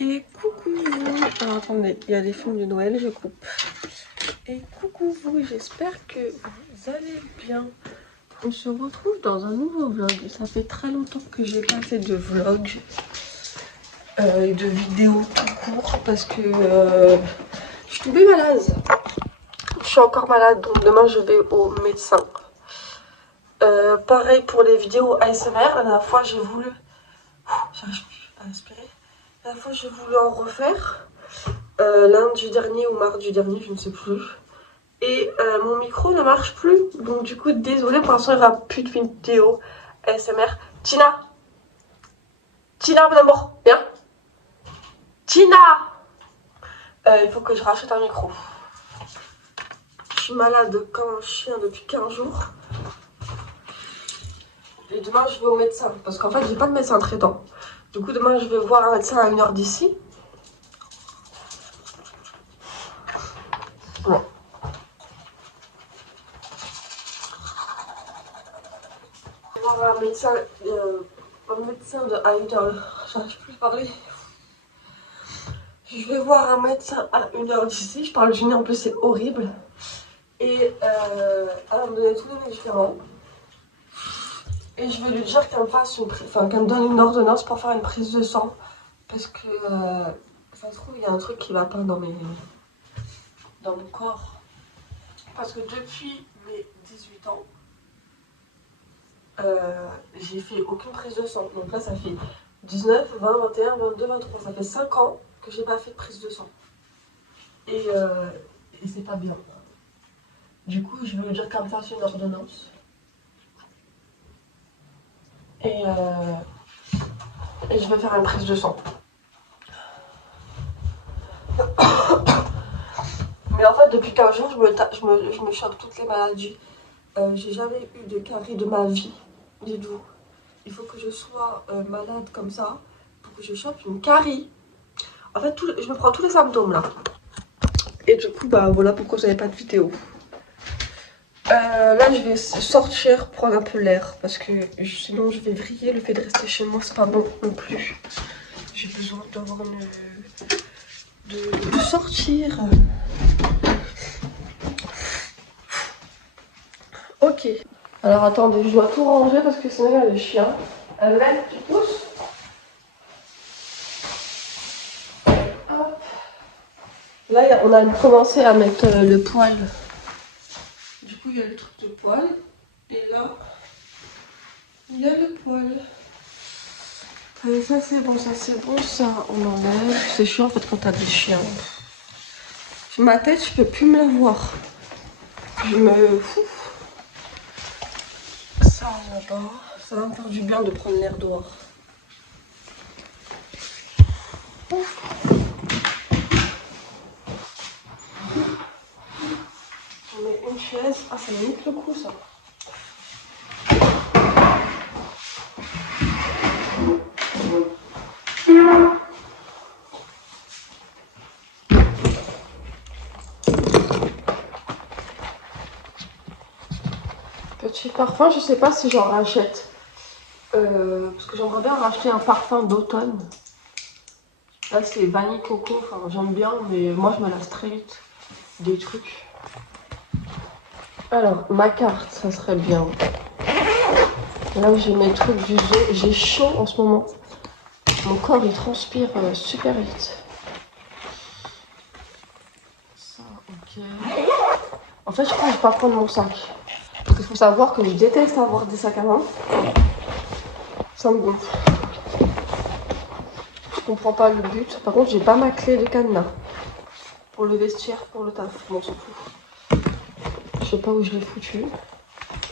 Et coucou vous. Alors attendez, il y a des films de Noël, je coupe. Et coucou vous, j'espère que vous allez bien. On se retrouve dans un nouveau vlog. Ça fait très longtemps que j'ai pas fait de vlog et de vidéos tout court parce que je suis tombée malade. Je suis encore malade, donc demain je vais au médecin. Pareil pour les vidéos ASMR. La dernière fois j'ai voulu... J'arrive plus à respirer. La dernière fois j'ai voulu en refaire. Lundi dernier ou mardi dernier, je ne sais plus. Et mon micro ne marche plus. Donc du coup, désolée, pour l'instant il n'y aura plus de vidéo ASMR. Tina, mon amour, viens. Tina, il faut que je rachète un micro. Je suis malade comme un chien depuis 15 jours. Et demain je vais au médecin. Parce qu'en fait j'ai pas de médecin traitant. Du coup demain je vais voir un médecin à 1h d'ici. Ouais. Je vais voir un médecin de Idol. J'arrive plus à parler. Je vais voir un médecin à 1h d'ici. Je parle du nez, en plus c'est horrible. Et elle va me donner tous les médicaments. Et je vais lui dire qu'elle me fasse qu'elle me donne une ordonnance pour faire une prise de sang. Parce que ça se trouve, il y a un truc qui va pas dans mon corps. Parce que depuis mes 18 ans, j'ai fait aucune prise de sang. Donc là, ça fait 19, 20, 21, 22, 23. Ça fait 5 ans que j'ai pas fait de prise de sang. Et c'est pas bien. Du coup, je vais lui dire qu'elle me fasse une ordonnance. Et je vais faire une prise de sang. Mais en fait, depuis 15 jours, je me chope toutes les maladies. J'ai jamais eu de carie de ma vie. Dites-vous. Il faut que je sois malade comme ça pour que je chope une carie. En fait, je me prends tous les symptômes là. Et du coup, bah voilà pourquoi j'avais pas de vidéo. Là, je vais sortir, prendre un peu l'air. Parce que sinon, je vais vriller. Le fait de rester chez moi, c'est pas bon non plus. J'ai besoin d'avoir de sortir. Ok. Alors attendez, je dois tout ranger parce que sinon il y a les chiens. Là, tu pousses. Hop. Là, on a commencé à mettre le poêle. Du coup, il y a le truc de poêle. Et là, il y a le poêle. Allez, ça c'est bon, ça on enlève. C'est chiant en fait quand t'as des chiens. Ma tête, je peux plus me la voir. Je me fous. Ça là-bas. Ça va me faire du bien de prendre l'air dehors. On met une chaise. Ah, ça me nique le coup, ça. Petit parfum, je sais pas si j'en rachète. Parce que j'aimerais bien racheter un parfum d'automne. Là, c'est vanille coco. Enfin, j'aime bien, mais moi, je me lasse très vite des trucs. Alors, ma carte, ça serait bien. Là où j'ai mes trucs du zoo, j'ai chaud en ce moment. Mon corps, il transpire super vite. Ça, ok. En fait, je crois que je vais pas prendre mon sac. Parce qu'il faut savoir que je déteste avoir des sacs à main. Ça me gonfle. Je comprends pas le but. Par contre, j'ai pas ma clé de cadenas. Pour le vestiaire, pour le taf. Bon, on s'en fout. Je sais pas où je l'ai foutu.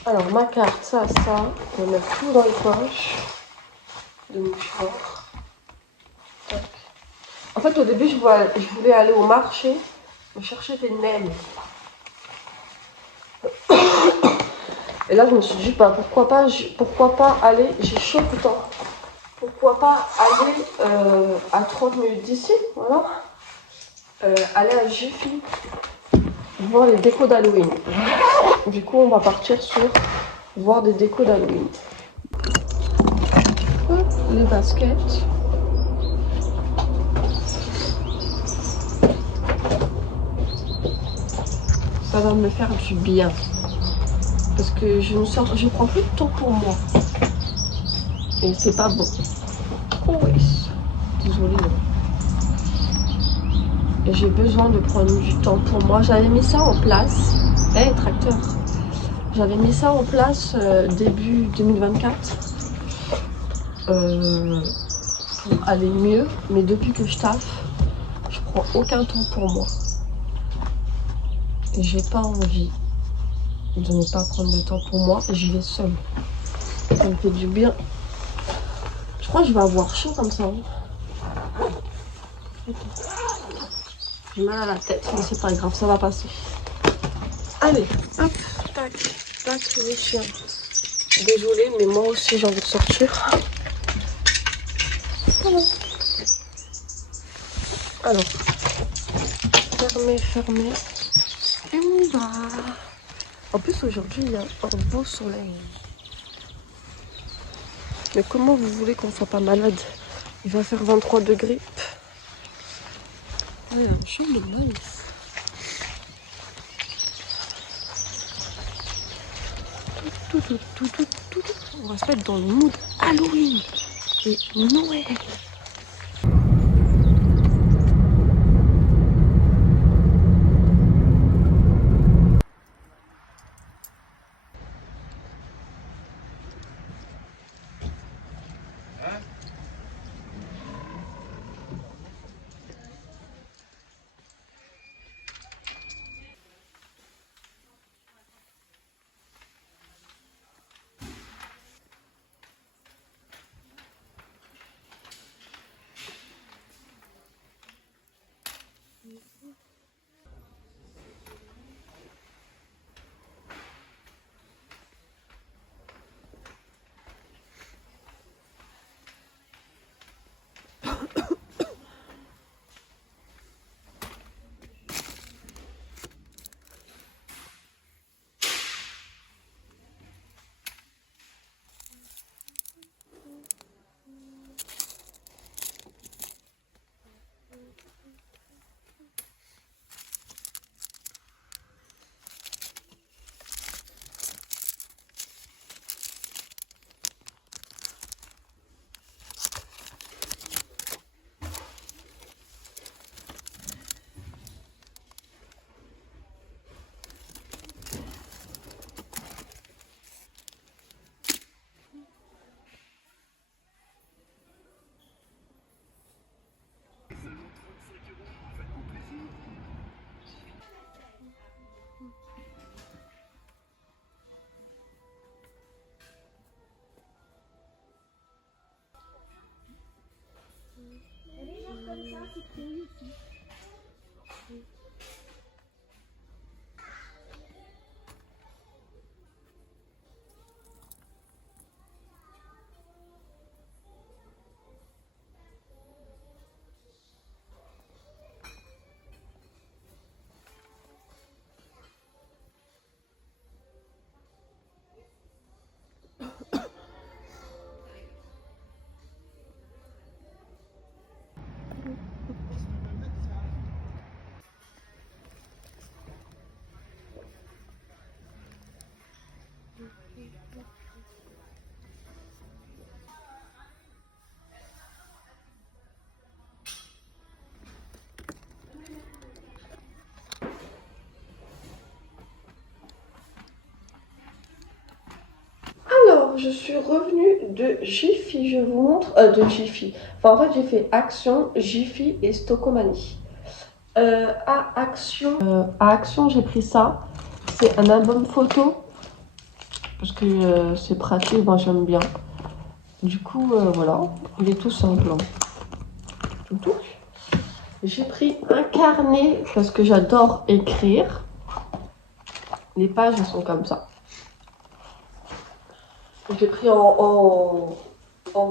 Alors, ma carte, ça. Je vais mettre tout dans les poches. De mouchoirs. Tac. En fait, au début, je voulais aller au marché. Me chercher des nems. Et là, je me suis dit, bah, pourquoi pas aller, j'ai chaud pourtant, pourquoi pas aller à 30 minutes d'ici, voilà, aller à Jiffy, voir les décos d'Halloween. Du coup, on va partir sur voir des décos d'Halloween. Les baskets. ça va me faire du bien. Parce que je prends plus de temps pour moi. Et c'est pas bon. Oh oui. Désolée. Et j'ai besoin de prendre du temps pour moi. J'avais mis ça en place. Tracteur. J'avais mis ça en place début 2024. Pour aller mieux. Mais depuis que je taffe, je prends aucun temps pour moi. Et j'ai pas envie de ne pas prendre de temps pour moi. Et j'y vais seule. Ça me fait du bien. Je crois que je vais avoir chaud comme ça. J'ai mal à la tête, mais c'est pas grave, ça va passer. Allez, hop, tac, tac, les chiens. Désolée, mais moi aussi j'ai envie de sortir. Voilà. Alors, fermez. Et on va. En plus, aujourd'hui, il y a un beau soleil. Mais comment vous voulez qu'on soit pas malade? Il va faire 23 degrés. Ah, il y a un champ de maïs. Tout. On va se mettre dans le mood Halloween et Noël. Alors, je suis revenue de Jiffy, je vous montre, de Jiffy. Enfin, en fait, j'ai fait Action, Jiffy et Stocomanie. À Action, j'ai pris ça. C'est un album photo parce que c'est pratique, moi j'aime bien. Du coup, voilà, il est tout simple. Tout. J'ai pris un carnet parce que j'adore écrire. Les pages, elles sont comme ça. J'ai pris en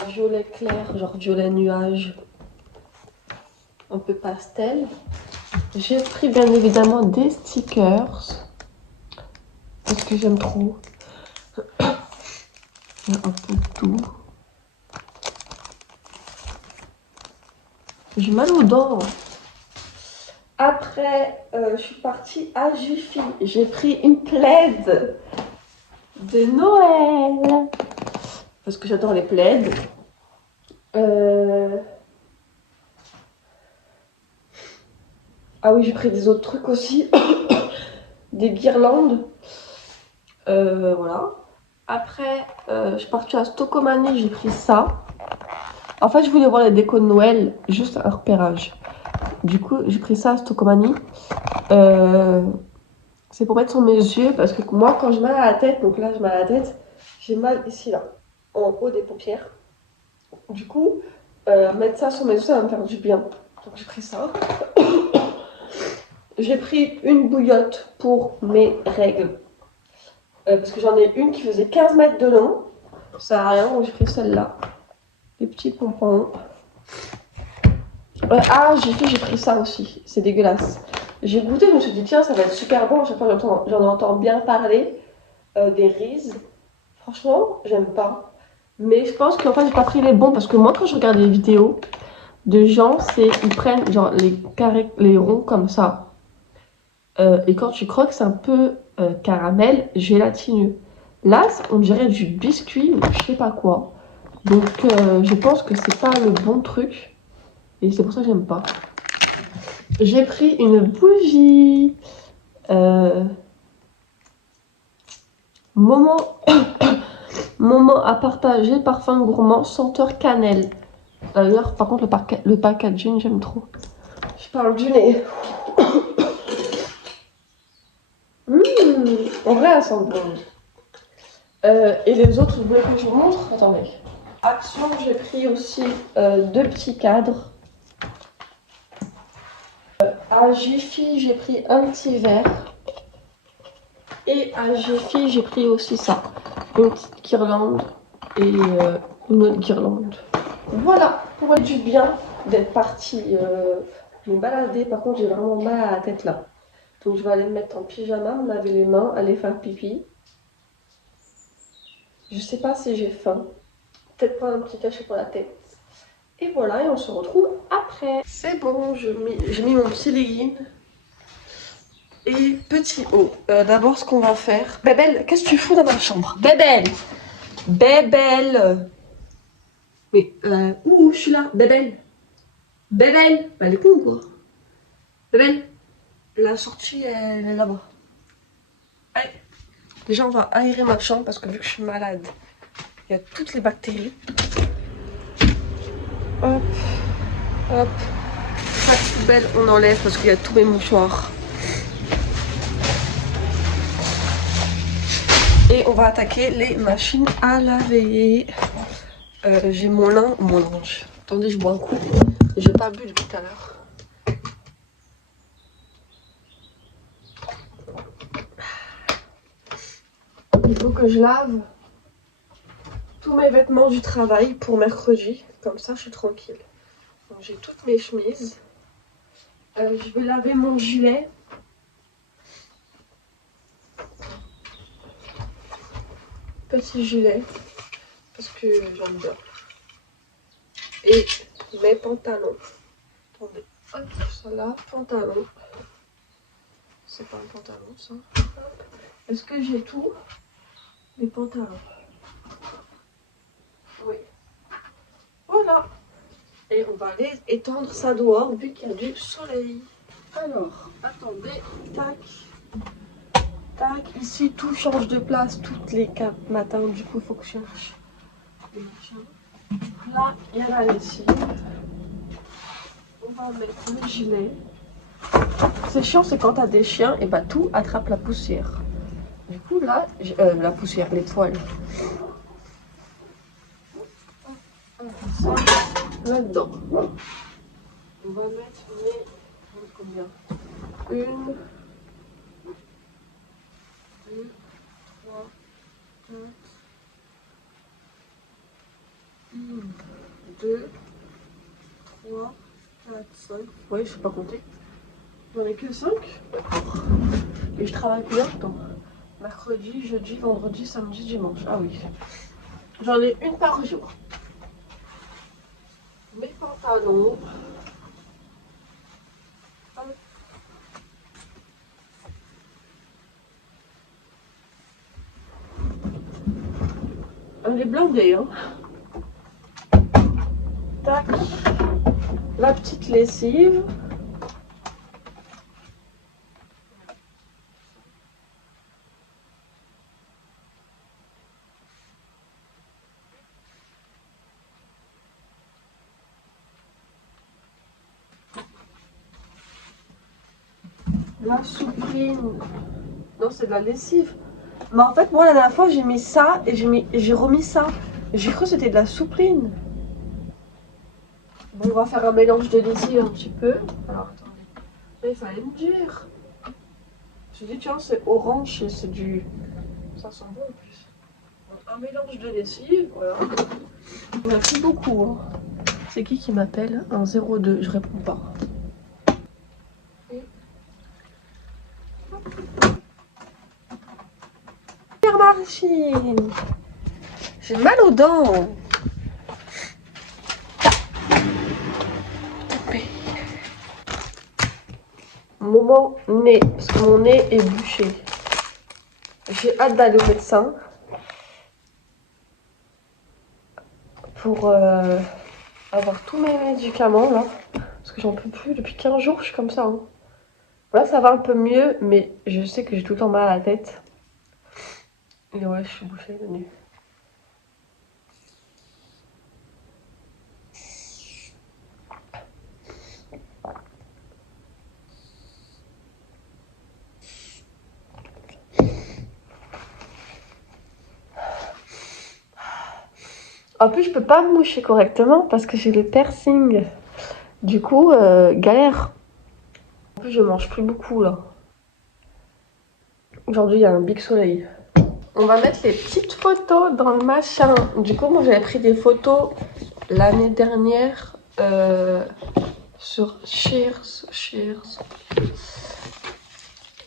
violet clair, genre violet nuage, un peu pastel. J'ai pris bien évidemment des stickers parce que j'aime trop. Il y a un peu de tout. J'ai mal aux dents. Après, je suis partie à Jiffy. J'ai pris une plaide de Noël. Parce que j'adore les plaids. Ah oui, j'ai pris des autres trucs aussi. Des guirlandes. Voilà. Après, je suis partie à Stocomanie, j'ai pris ça. En fait, je voulais voir les décos de Noël, juste un repérage. Du coup, j'ai pris ça à Stocomanie. C'est pour mettre sur mes yeux, parce que moi, quand j'ai mal à la tête, donc là, j'ai mal à la tête, j'ai mal ici, là, en haut des paupières. Du coup, mettre ça sur mes yeux, ça va me faire du bien. Donc j'ai pris ça. J'ai pris une bouillotte pour mes règles. Parce que j'en ai une qui faisait 15 mètres de long. Ça sert à rien, donc j'ai pris celle-là. Les petits pompons. J'ai pris ça aussi. C'est dégueulasse. J'ai goûté, je me suis dit, tiens, ça va être super bon. À chaque fois, j'en entends bien parler. Des Reese. Franchement, j'aime pas. Mais je pense qu'en fait, j'ai pas pris les bons. Parce que moi, quand je regarde les vidéos de gens, ils prennent genre les carrés, les ronds comme ça. Et quand tu croques, c'est un peu caramel gélatineux. Là, on dirait du biscuit ou je sais pas quoi. Donc, je pense que c'est pas le bon truc. Et c'est pour ça que j'aime pas. J'ai pris une bougie. Moment... Moment à partager, parfum gourmand, senteur cannelle. D'ailleurs, par contre, le packaging, j'aime trop. Je parle du nez. En vrai, elle sent bon. Et les autres, vous voulez que je vous montre? Attendez. Action, j'ai pris aussi 2 petits cadres. À Jiffy, j'ai pris un petit verre. Et à Jiffy, j'ai pris aussi ça. Une petite guirlande et une autre guirlande. Voilà, pour être du bien d'être partie me balader. Par contre, j'ai vraiment mal à la tête là. Donc je vais aller me mettre en pyjama, me laver les mains, aller faire pipi. Je sais pas si j'ai faim. Peut-être prendre un petit cachet pour la tête. Et voilà, et on se retrouve après. C'est bon, j'ai mis mon petit legging. Et petit haut. D'abord, ce qu'on va faire. Bébel, qu'est-ce que tu fous dans ma chambre? Bébel! Bébel! Mais, où je suis là? Bébel! Bébel! Bah, elle est con ou quoi? Bébel! La sortie, elle est là-bas. Allez. Déjà, on va aérer ma chambre parce que vu que je suis malade, il y a toutes les bactéries. Hop, hop. Chaque poubelle, on enlève parce qu'il y a tous mes mouchoirs. Et on va attaquer les machines à laver. J'ai mon linge. Attendez, je bois un coup. J'ai pas bu depuis tout à l'heure. Il faut que je lave tous mes vêtements du travail pour mercredi. Comme ça, je suis tranquille. Donc, j'ai toutes mes chemises. Je vais laver mon gilet. Petit gilet. Parce que j'aime bien. Et mes pantalons. Attendez. Hop, ça là. Pantalon. C'est pas un pantalon, ça. Est-ce que j'ai tout? Les pantalons. Oui. Voilà. Et on va aller étendre ça dehors vu qu'il y a du soleil. Alors, attendez. Tac. Tac. Ici, tout change de place toutes les 4 matins. Du coup, il faut que je cherche. Là, il y a la lessive. On va mettre le gilet. C'est chiant, c'est quand t'as des chiens, et bah tout attrape la poussière. Du coup, là, la poussière, les poils. Ça, là-dedans. On va mettre combien? 1, 2, 3, 4, 1, 2, 3, 4, 5. Ouais, je sais pas compter. J'en ai que 5. Et je travaille combien de temps? Mercredi, jeudi, vendredi, samedi, dimanche. Ah oui. J'en ai une par jour. Mes pantalons. On est blindés, hein. Tac. La petite lessive. La soupline. Non, c'est de la lessive. Mais en fait, moi, la dernière fois, j'ai mis ça et j'ai remis ça. J'ai cru que c'était de la soupline. Bon, on va faire un mélange de lessive un petit peu. Alors, attendez. Il fallait me dire. Je dis, tiens, c'est orange et c'est du... Ça sent bon en plus. Un mélange de lessive, voilà. Il n'y en a plus beaucoup, hein. C'est qui m'appelle? Un 02, je réponds pas. Marchine, j'ai mal aux dents. Moment nez, parce que mon nez est bouché. J'ai hâte d'aller au médecin pour avoir tous mes médicaments là. Parce que j'en peux plus, depuis 15 jours je suis comme ça. Hein. Là ça va un peu mieux, mais je sais que j'ai tout le temps mal à la tête. Et ouais, je suis bouchée de nuit. En plus, je peux pas me moucher correctement parce que j'ai le piercing. Du coup, galère. En plus, je mange plus beaucoup là. Aujourd'hui, il y a un big soleil. On va mettre les petites photos dans le machin. Du coup, moi, j'avais pris des photos l'année dernière sur Cheers.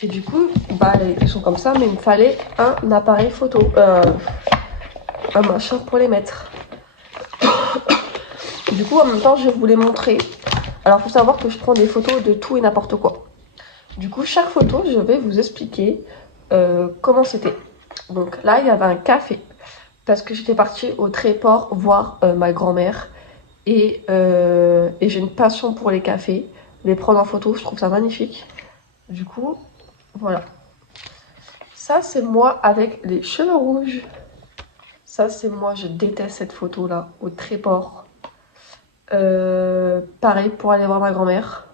Et du coup, bah, ils sont comme ça, mais il me fallait un appareil photo. Un machin pour les mettre. Du coup, en même temps, je vais vous les montrer. Alors, il faut savoir que je prends des photos de tout et n'importe quoi. Du coup, chaque photo, je vais vous expliquer comment c'était. Donc là, il y avait un café. Parce que j'étais partie au Tréport voir ma grand-mère. Et j'ai une passion pour les cafés. Les prendre en photo, je trouve ça magnifique. Du coup, voilà. Ça, c'est moi avec les cheveux rouges. Ça, c'est moi, je déteste cette photo-là, au Tréport. Pareil pour aller voir ma grand-mère.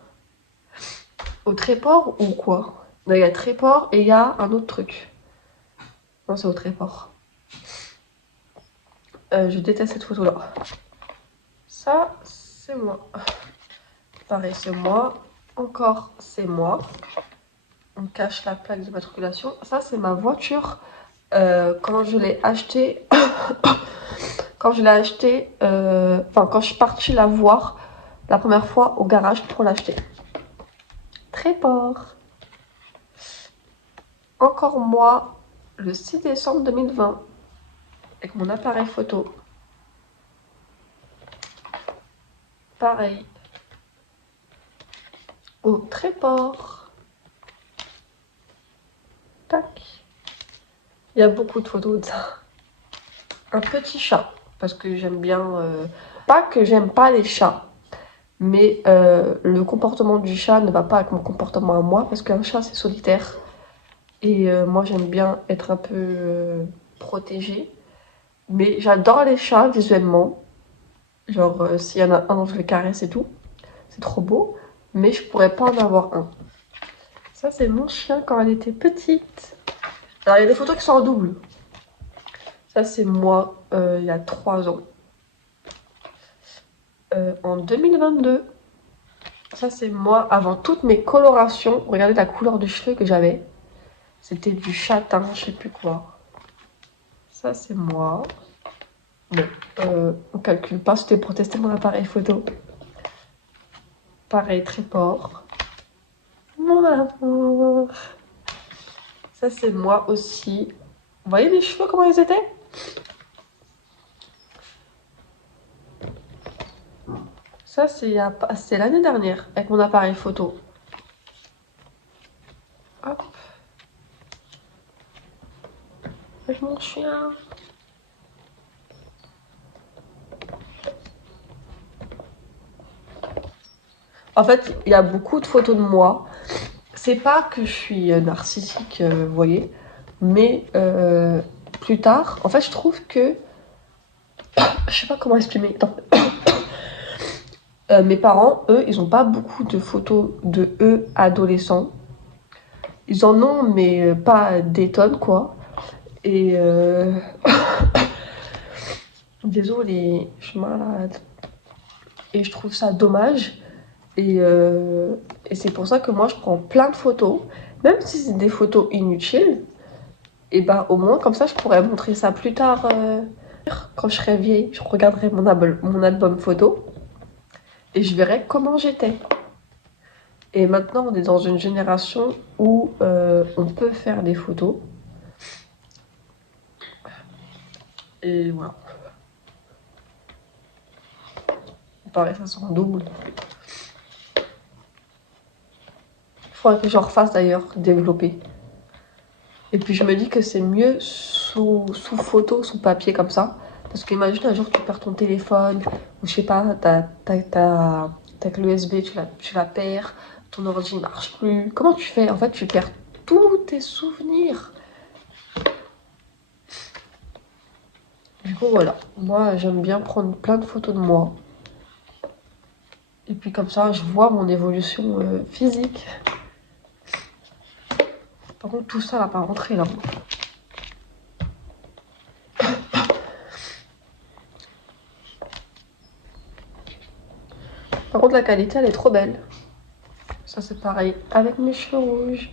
Au Tréport ou quoi? Non, il y a Tréport et il y a un autre truc. Non, c'est au Tréport. Je déteste cette photo-là. Ça, c'est moi. Pareil, c'est moi. Encore, c'est moi. On cache la plaque d'immatriculation. Ça, c'est ma voiture. Quand je l'ai achetée... quand je l'ai achetée... Enfin, quand je suis partie la voir la première fois au garage pour l'acheter. Tréport. Encore moi, le 6 décembre 2020. Avec mon appareil photo. Pareil. Au Tréport. Tac. Il y a beaucoup de photos de ça. Un petit chat. Parce que j'aime bien... Pas que j'aime pas les chats. Mais le comportement du chat ne va pas avec mon comportement à moi. Parce qu'un chat, c'est solitaire. Et moi, j'aime bien être un peu protégée. Mais j'adore les chats visuellement. Genre, s'il y en a un, je le caresse et tout. C'est trop beau. Mais je pourrais pas en avoir un. Ça, c'est mon chien quand elle était petite. Alors, il y a des photos qui sont en double. Ça, c'est moi il y a 3 ans. En 2022. Ça, c'est moi avant toutes mes colorations. Regardez la couleur de cheveux que j'avais. C'était du châtain, je sais plus quoi. Ça, c'est moi. Bon, on calcule pas, c'était pour tester mon appareil photo. Pareil, Tréport. Mon amour. Ça, c'est moi aussi. Vous voyez les cheveux, comment ils étaient? Ça, c'est l'année dernière, avec mon appareil photo. Hop. Avec mon chien. En fait, il y a beaucoup de photos de moi. C'est pas que je suis narcissique, vous voyez, mais plus tard, en fait, je trouve que je sais pas comment exprimer. Attends. Mes parents, eux, ils ont pas beaucoup de photos de eux adolescents. Ils en ont, mais pas des tonnes, quoi. Et désolée, je suis malade. Et je trouve ça dommage. Et c'est pour ça que moi, je prends plein de photos, même si c'est des photos inutiles. Et bah, au moins, comme ça, je pourrais montrer ça plus tard. Quand je serai vieille, je regarderai mon album photo et je verrai comment j'étais. Et maintenant, on est dans une génération où on peut faire des photos. Et voilà. Pareil, ça sera en double. Il faudrait que j'en refasse d'ailleurs, développer. Et puis je me dis que c'est mieux sous photo, sous papier comme ça. Parce qu'imagine un jour tu perds ton téléphone, ou je sais pas, t'as que l'USB, tu la perds, ton ordi marche plus. Comment tu fais? En fait, tu perds tous tes souvenirs. Du coup, voilà. Moi, j'aime bien prendre plein de photos de moi. Et puis comme ça, je vois mon évolution physique. Par contre, tout ça va pas rentrer là. Par contre, la qualité, elle est trop belle. Ça, c'est pareil avec mes cheveux rouges.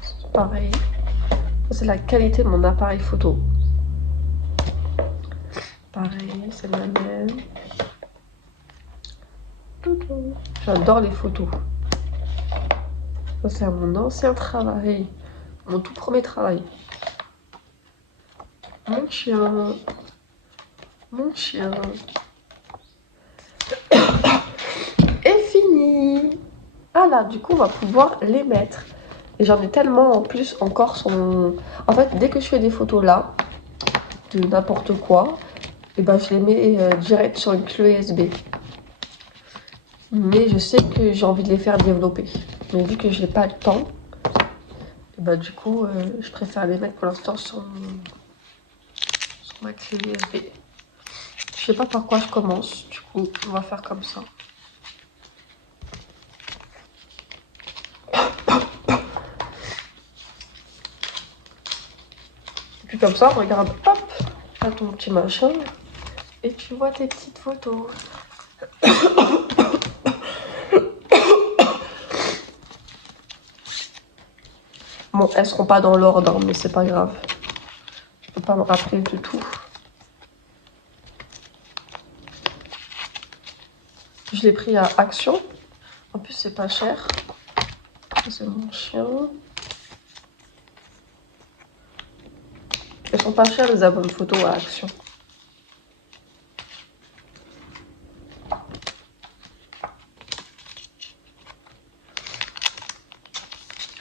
C'est pareil. Ça, c'est la qualité de mon appareil photo. Pareil, c'est la même. J'adore les photos. Ça, c'est mon ancien travail. Mon tout premier travail. Mon chien. Mon chien. Et fini. Ah là, du coup, on va pouvoir les mettre. Et j'en ai tellement en plus encore son... En fait, dès que je fais des photos là, de n'importe quoi, et ben je les mets direct sur une clé USB. Mais je sais que j'ai envie de les faire développer. Mais vu que je n'ai pas le temps, et ben du coup, je préfère les mettre pour l'instant sur ma clé USB. Je sais pas par quoi je commence, du coup, on va faire comme ça. Et puis comme ça, regarde, hop, t'as ton petit machin, et tu vois tes petites photos. Bon, elles seront pas dans l'ordre, mais c'est pas grave. Je peux pas me rappeler de tout. Je l'ai pris à Action. En plus, c'est pas cher. C'est mon chien. Elles sont pas chères les albums photos à Action.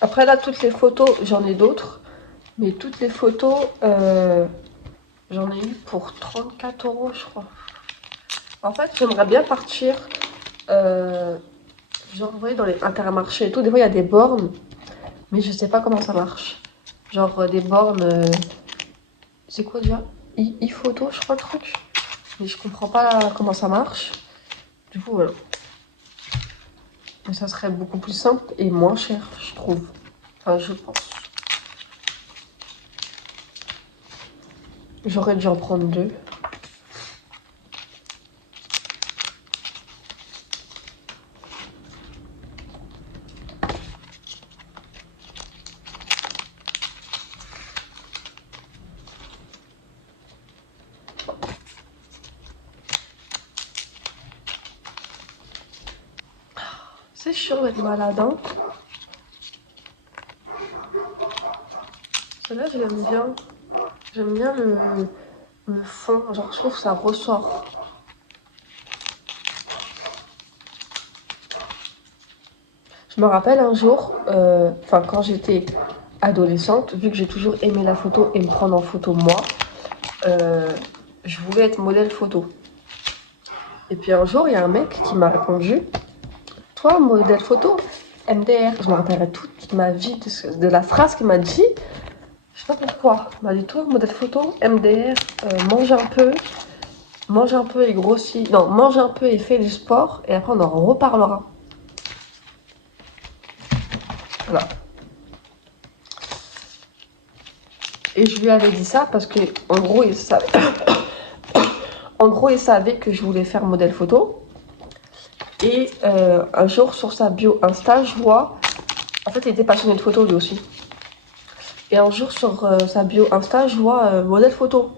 Après là, toutes les photos, j'en ai d'autres. Mais toutes les photos, j'en ai eu pour 34 €, je crois. En fait, j'aimerais bien partir, genre, vous voyez, dans les Intermarchés et tout. Des fois, il y a des bornes, mais je sais pas comment ça marche. Genre, des bornes, c'est quoi déjà? E-photo, je crois, le truc. Mais je comprends pas comment ça marche. Du coup, voilà. Mais ça serait beaucoup plus simple et moins cher, je trouve. Enfin, je pense. J'aurais dû en prendre 2. C'est chiant d'être malade, hein. Celle-là, je l'aime bien. J'aime bien le fond. Genre, je trouve que ça ressort. Je me rappelle un jour, quand j'étais adolescente, vu que j'ai toujours aimé la photo et me prendre en photo moi, je voulais être modèle photo. Et puis un jour, il y a un mec qui m'a répondu, toi, modèle photo, MDR. Je me rappellerai toute ma vie de la phrase qu'il m'a dit. Je sais pas pourquoi. Il m'a dit, toi, modèle photo, MDR, mange un peu et grossis. Non, mange un peu et fais du sport. Et après, on en reparlera. Voilà. Et je lui avais dit ça parce que, en gros, il savait que je voulais faire modèle photo. Et un jour, sur sa bio Insta, je vois... En fait, il était passionné de photo, lui aussi. Et un jour, sur sa bio Insta, je vois modèle photo.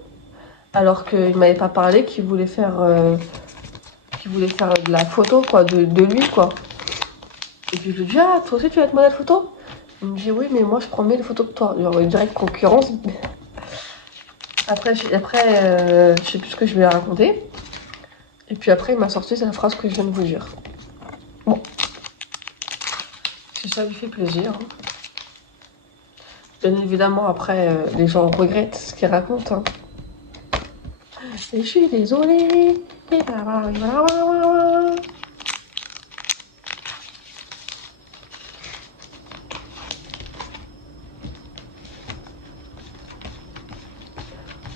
Alors qu'il ne m'avait pas parlé qu'il voulait faire de la photo, quoi, de lui, quoi. Et puis je lui dis, ah, toi aussi tu vas être modèle photo? Il me dit, oui, mais moi je prends mieux les photos que toi. Genre, direct concurrence. Après, je sais plus ce que je lui ai raconté. Et puis après, il m'a sorti la phrase que je viens de vous dire. Bon. Si ça lui fait plaisir. Hein. Bien évidemment, après, les gens regrettent ce qu'ils racontent. Hein. Et je suis désolée. Et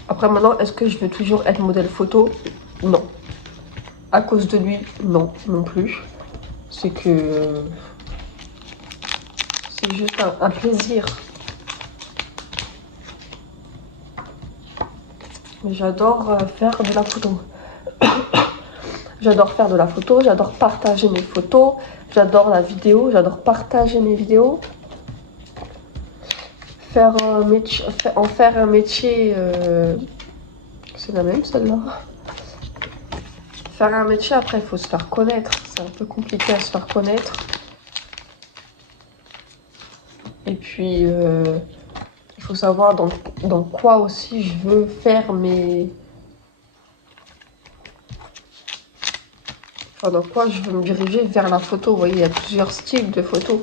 après, maintenant, est-ce que je veux toujours être modèle photo? Non. À cause de lui, non plus. C'est que c'est juste un plaisir. Mais j'adore faire de la photo. J'adore faire de la photo, j'adore partager mes photos, j'adore la vidéo, j'adore partager mes vidéos. En faire un métier, c'est la même celle-là. Faire un métier, après, il faut se faire connaître. C'est un peu compliqué à se faire connaître. Et puis, il faut savoir dans quoi aussi je veux faire mes... Enfin, dans quoi je veux me diriger vers la photo. Vous voyez, il y a plusieurs styles de photos.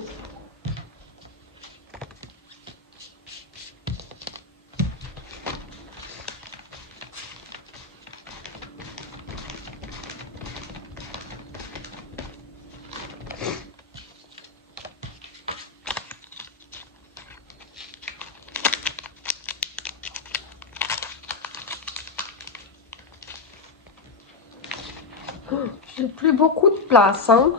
J'ai plus beaucoup de place, hein.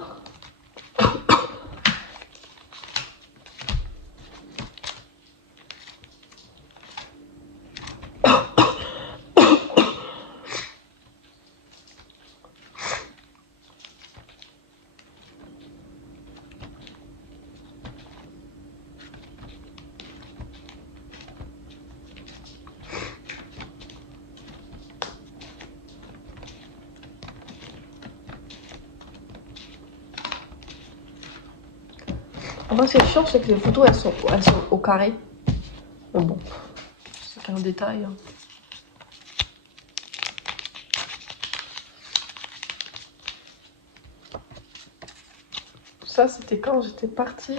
Moi, c'est chiant, c'est que les photos, elles sont au carré. Mais bon, c'est qu'un détail. Hein. Ça, c'était quand j'étais partie.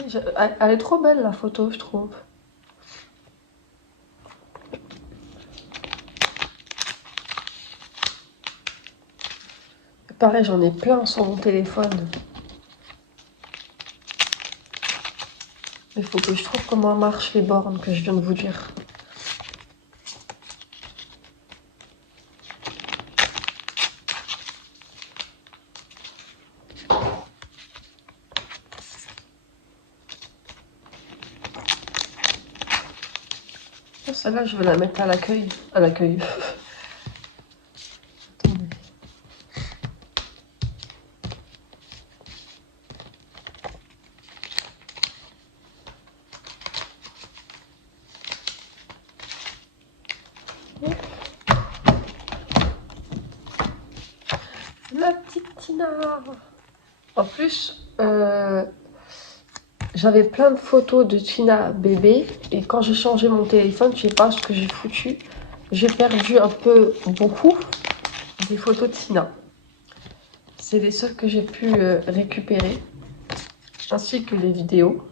Elle est trop belle, la photo, je trouve. Pareil, j'en ai plein sur mon téléphone. Il faut que je trouve comment marchent les bornes que je viens de vous dire. Celle-là, je vais la mettre à l'accueil. À l'accueil. La petite Tina. En plus, j'avais plein de photos de Tina bébé. Et quand j'ai changé mon téléphone, je sais pas ce que j'ai foutu. J'ai perdu un peu, beaucoup, des photos de Tina. C'est les seules que j'ai pu récupérer. Ainsi que les vidéos.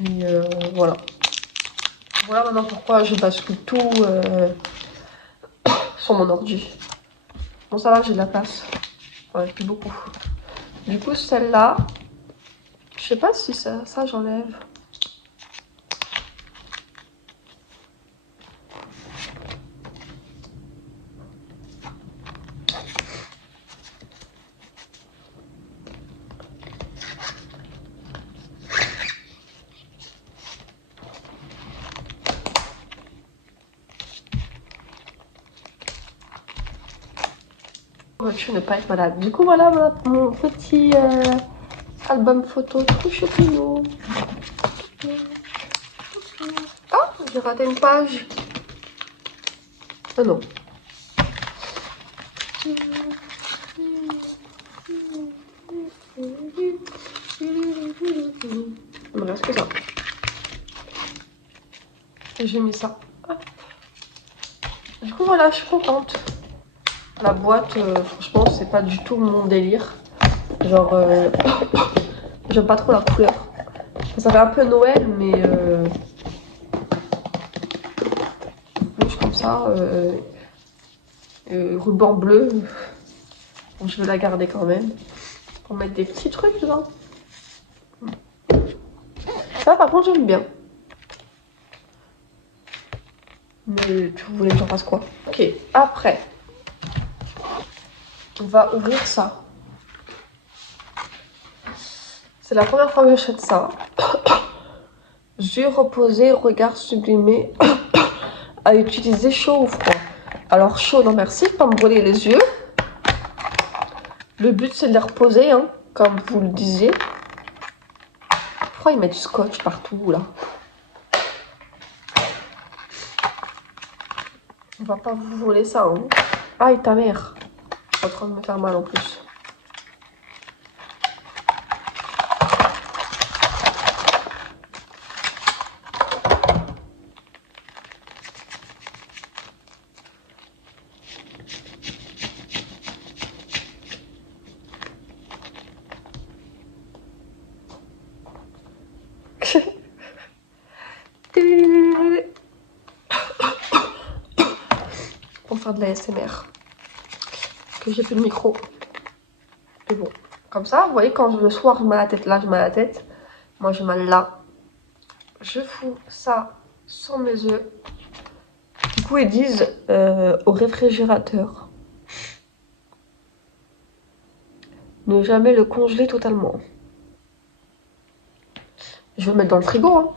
Et voilà. Voilà maintenant pourquoi je bascule tout sur mon ordi. Bon, ça va, j'ai de la place. Ouais, plus beaucoup. Du coup, celle-là, je sais pas si ça j'enlève. Tu ne pas être malade. Du coup, voilà mon petit album photo tout choupinou. Ah, j'ai raté une page. Oh non. Il me reste que ça. Et j'ai mis ça. Du coup, voilà, je suis contente. La boîte, franchement, c'est pas du tout mon délire. Genre, j'aime pas trop la couleur. Ça fait un peu Noël, mais rouge comme ça, ruban bleu. Bon, je vais la garder quand même. Pour mettre des petits trucs dedans. Ça, par contre, j'aime bien. Mais tu voulais que j'en fasse quoi? Ok, après, on va ouvrir ça. C'est la première fois que j'achète ça. Yeux reposés, regard sublimé, à utiliser chaud ou froid. Alors chaud, non merci, pas me brûler les yeux. Le but c'est de les reposer, hein, comme vous le disiez. Pourquoi ils mettent du scotch partout là? On va pas vous voler ça, hein. Aïe ta mère. Je suis en train de me faire mal en plus. Pour faire de la SMR. Parce que j'ai plus de micro. Mais bon, comme ça, vous voyez, quand le soir, je mets la tête là, je mets la tête. Moi, j'ai mal là. Je fous ça sur mes œufs. Du coup, ils disent au réfrigérateur. Ne jamais le congeler totalement. Je vais le mettre dans le frigo, hein.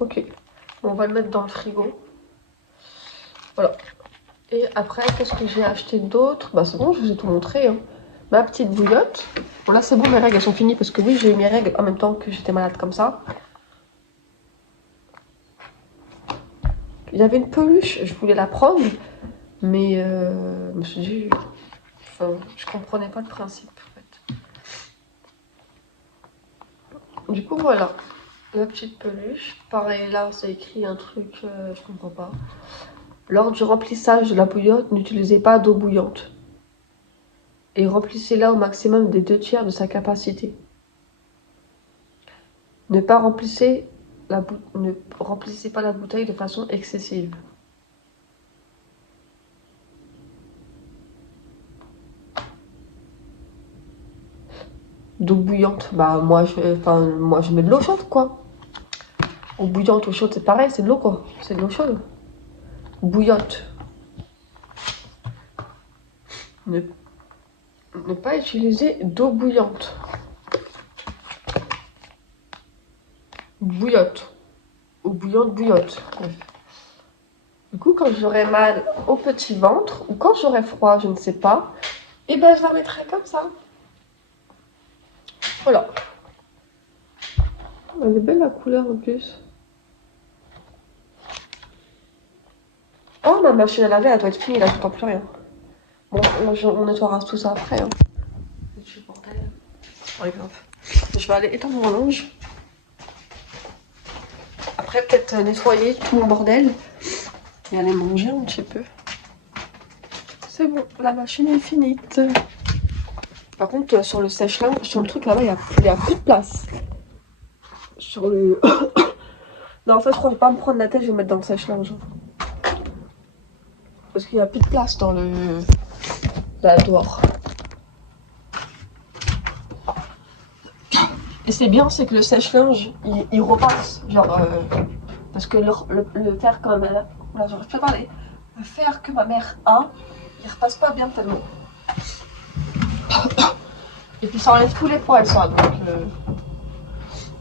Ok. Bon, on va le mettre dans le frigo. Voilà. Et après, qu'est-ce que j'ai acheté d'autre? Bah c'est bon, je vous ai tout montré, hein. Ma petite bouillotte. Bon là c'est bon, mes règles elles sont finies parce que oui, j'ai eu mes règles en même temps que j'étais malade comme ça. Il y avait une peluche, je voulais la prendre, mais je me suis dit, enfin, je comprenais pas le principe en fait. Du coup voilà, la petite peluche. Pareil là, c'est écrit un truc, je comprends pas. Lors du remplissage de la bouillotte, n'utilisez pas d'eau bouillante. Et remplissez-la au maximum des 2/3 de sa capacité. Ne remplissez pas la bouteille de façon excessive. D'eau bouillante, bah moi je mets de l'eau chaude quoi. Eau bouillante, eau chaude, c'est pareil, c'est de l'eau quoi. C'est de l'eau chaude. Bouillotte. Ne pas utiliser d'eau bouillante. Bouillotte. Eau bouillante, bouillotte. Du coup, quand j'aurai mal au petit ventre, ou quand j'aurai froid, je ne sais pas, et ben je la mettrai comme ça. Voilà. Elle est belle la couleur en plus. Oh, ma machine à laver, elle doit être finie, là, je n'entends plus rien. Bon, on nettoiera tout ça après. Hein. Je vais aller étendre mon linge. Après, peut-être nettoyer tout mon bordel. Et aller manger un petit peu. C'est bon, la machine est finite. Par contre, sur le sèche-linge, sur le truc là-bas, il y a plus de place. sur le... Non, en fait, je crois que je vais pas me prendre la tête, je vais mettre dans le sèche-linge. Parce qu'il n'y a plus de place dans le... là dehors. Et c'est bien, c'est que le sèche-linge, il repasse. Genre, parce que le fer quand même... Là, j'arrive pas à parler. Le fer que ma mère a, il repasse pas bien tellement. Et puis ça enlève tous les poils, ça. Donc,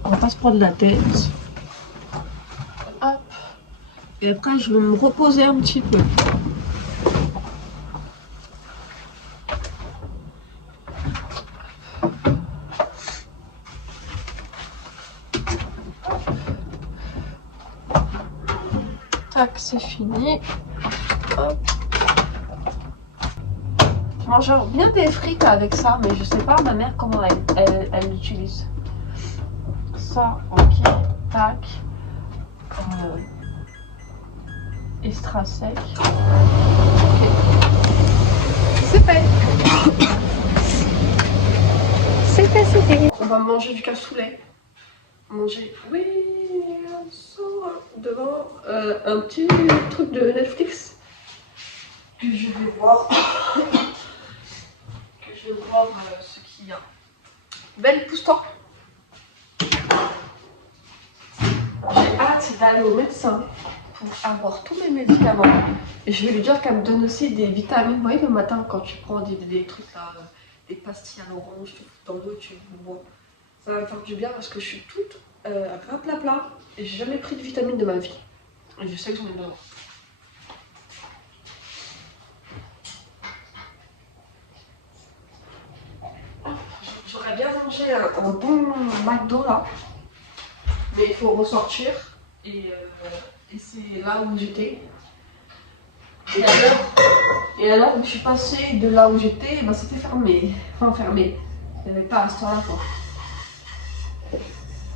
on va pas se prendre la tête. Hop. Et après, je vais me reposer un petit peu. Tac, c'est fini. Hop. Je mange bien des frites avec ça, mais je sais pas ma mère comment elle l'utilise. Ça, ok. Tac. Extra sec. Ok. C'est fait. C'est fait, c'est fait. On va manger du cassoulet. Manger, oui, devant un petit truc de Netflix que je vais voir. Ce qu'il y a. Belle pousse-toi. J'ai hâte d'aller au médecin pour avoir tous mes médicaments. Et je vais lui dire qu'elle me donne aussi des vitamines. Vous voyez, le matin, quand tu prends des trucs là, des pastilles à l'orange, tu fous dans l'eau, tu bois. Ça va me faire du bien parce que je suis toute plat et j'ai jamais pris de vitamines de ma vie. Et je sais que j'en ai besoin. J'aurais bien mangé un bon McDo là, mais il faut ressortir et c'est là où j'étais. Et alors où je suis passée de là où j'étais, bah, c'était fermé. Enfin fermé. Il n'y avait pas un restaurant là quoi.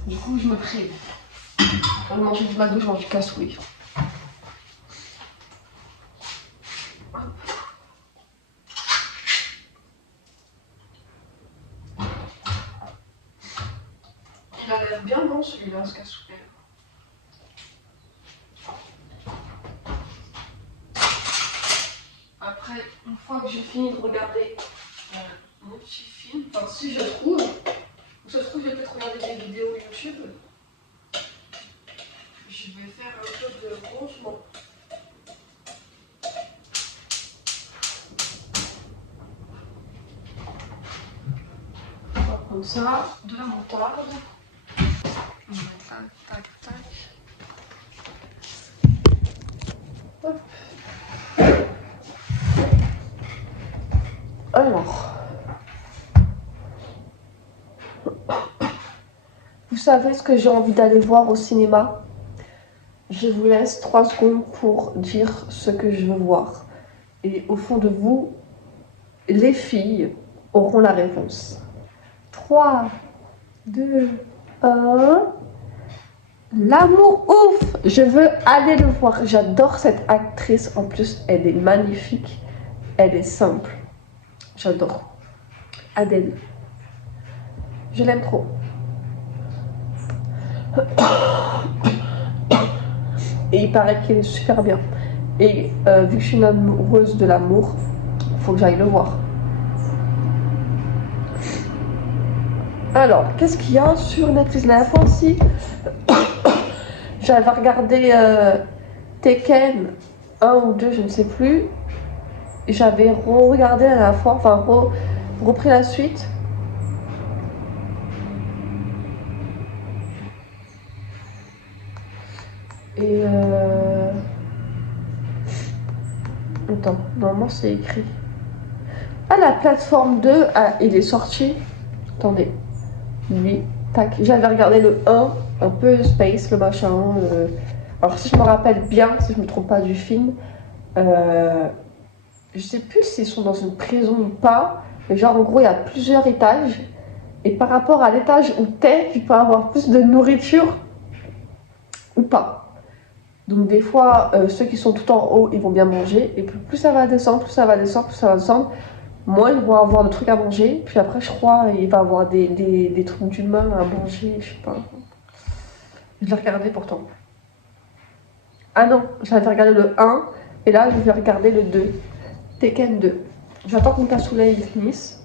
Du coup je me prive. Pour manger du McDo, je mange du cassoulet. Il a l'air bien bon celui-là, ce cassoulet. Après, une fois que j'ai fini de regarder mon petit film, enfin si je trouve, ou ça se trouve, je vais peut-être regarder des vidéos YouTube. Je vais faire un peu de rangement. Comme ça, de la moutarde. On va mettre là, tac, tac. Hop. Alors, vous savez ce que j'ai envie d'aller voir au cinéma? Je vous laisse 3 secondes pour dire ce que je veux voir. Et au fond de vous, les filles auront la réponse. 3, 2, 1... L'amour ouf! Je veux aller le voir. J'adore cette actrice. En plus, elle est magnifique. Elle est simple. J'adore. Adèle. Je l'aime trop. Et il paraît qu'elle est super bien. Et vu que je suis une amoureuse de l'amour, il faut que j'aille le voir. Alors, qu'est-ce qu'il y a sur Netflix? La fois aussi, j'avais regardé Tekken 1 ou 2, je ne sais plus. J'avais regardé à la fois, enfin repris la suite. Et attends, normalement c'est écrit. Ah, la plateforme 2, ah, il est sorti. Attendez. Lui, tac. J'avais regardé le 1, un peu space, le machin. Alors si je me rappelle bien, si je me trompe pas du film, je sais plus s'ils sont dans une prison ou pas, mais genre en gros il y a plusieurs étages, et par rapport à l'étage où t'es, tu peux avoir plus de nourriture ou pas. Donc des fois, ceux qui sont tout en haut, ils vont bien manger, et plus ça va descendre, plus ça va descendre, plus ça va descendre, moins ils vont avoir de trucs à manger, puis après je crois il va avoir des trucs d'humains à manger, je sais pas. Je l'ai regardé pourtant. Ah non, j'avais regardé le 1 et là je vais regarder le 2. Tekken 2. J'attends qu'on cassoulet finisse.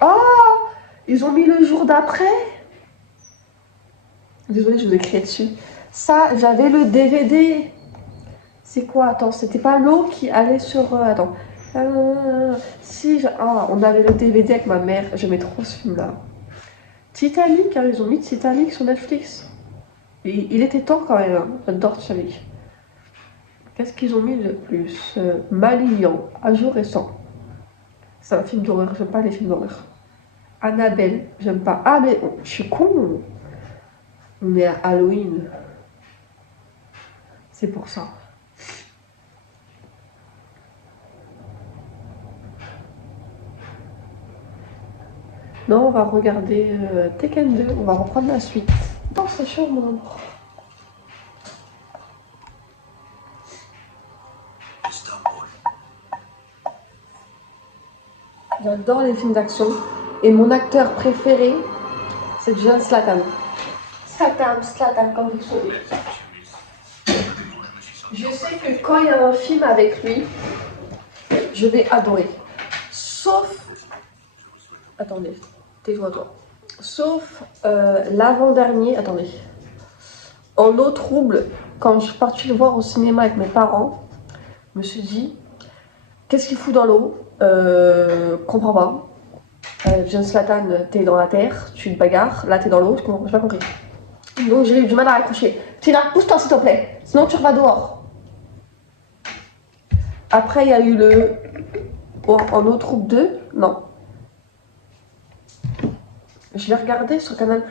Oh, ils ont mis le jour d'après. Désolée, je vous ai crié dessus. Ça, j'avais le DVD. C'est quoi? Attends, c'était pas l'eau qui allait sur... attends. Si, oh, on avait le DVD avec ma mère. J'aimais trop ce film-là. Titanic, hein, ils ont mis Titanic sur Netflix. Et il était temps quand même, hein. J'adore Titanic. Qu'est-ce qu'ils ont mis de plus? Malignan, à jour récent. C'est un film d'horreur, j'aime pas les films d'horreur. Annabelle, j'aime pas. Ah mais je suis con. On est à Halloween. C'est pour ça. Non, on va regarder Tekken 2, on va reprendre la suite. Non, c'est chaud, mon amour. J'adore les films d'action. Et mon acteur préféré, c'est Jason Statham. Statham, comme vous savez. Je sais que quand il y a un film avec lui, je vais adorer. Sauf... Attendez, tais-toi toi. Sauf l'avant-dernier... Attendez. En eau trouble, quand je suis partie le voir au cinéma avec mes parents, je me suis dit, qu'est-ce qu'il fout dans l'eau? Comprends pas. Jason Statham, t'es dans la terre, tu te bagarres, là t'es dans l'eau, j'ai pas compris. Donc j'ai eu du mal à raccrocher. Tina, pousse-toi s'il te plaît, sinon tu vas dehors. Après il y a eu le... en eau trouble 2, non. Je l'ai regardé sur Canal+.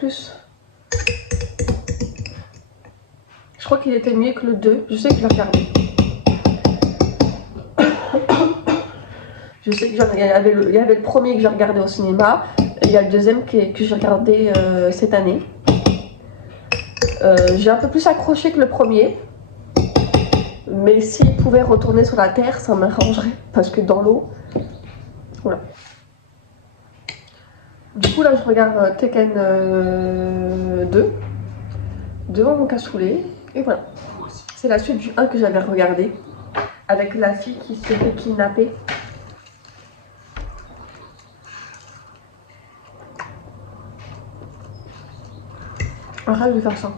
Je crois qu'il était mieux que le 2, je sais que je l'ai regardé. Je sais qu'il y avait le premier que j'ai regardé au cinéma, il y a le deuxième que j'ai regardé cette année. J'ai un peu plus accroché que le premier, mais s'il pouvait retourner sur la terre, ça m'arrangerait, parce que dans l'eau, voilà. Du coup là je regarde Tekken 2 en mon cassoulet, et voilà. C'est la suite du 1 que j'avais regardé, avec la fille qui s'est fait kidnapper. Arrête de faire ça.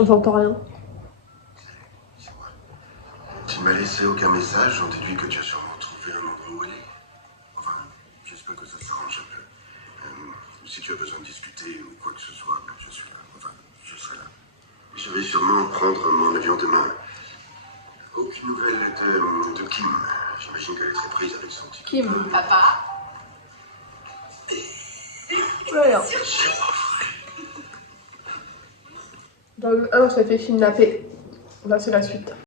J'entends rien. Tu ne m'as laissé aucun message, j'en déduis que tu as sûrement trouvé un endroit où aller. Enfin, j'espère que ça s'arrange un peu. Si tu as besoin de discuter ou quoi que ce soit, je suis là. Enfin, je serai là. Je vais sûrement prendre mon avion demain. Aucune nouvelle de Kim. J'imagine qu'elle est très prise avec son ticket. Kim. Papa. Voilà. Dans le 1, ça fait kidnapper. Là, c'est la suite.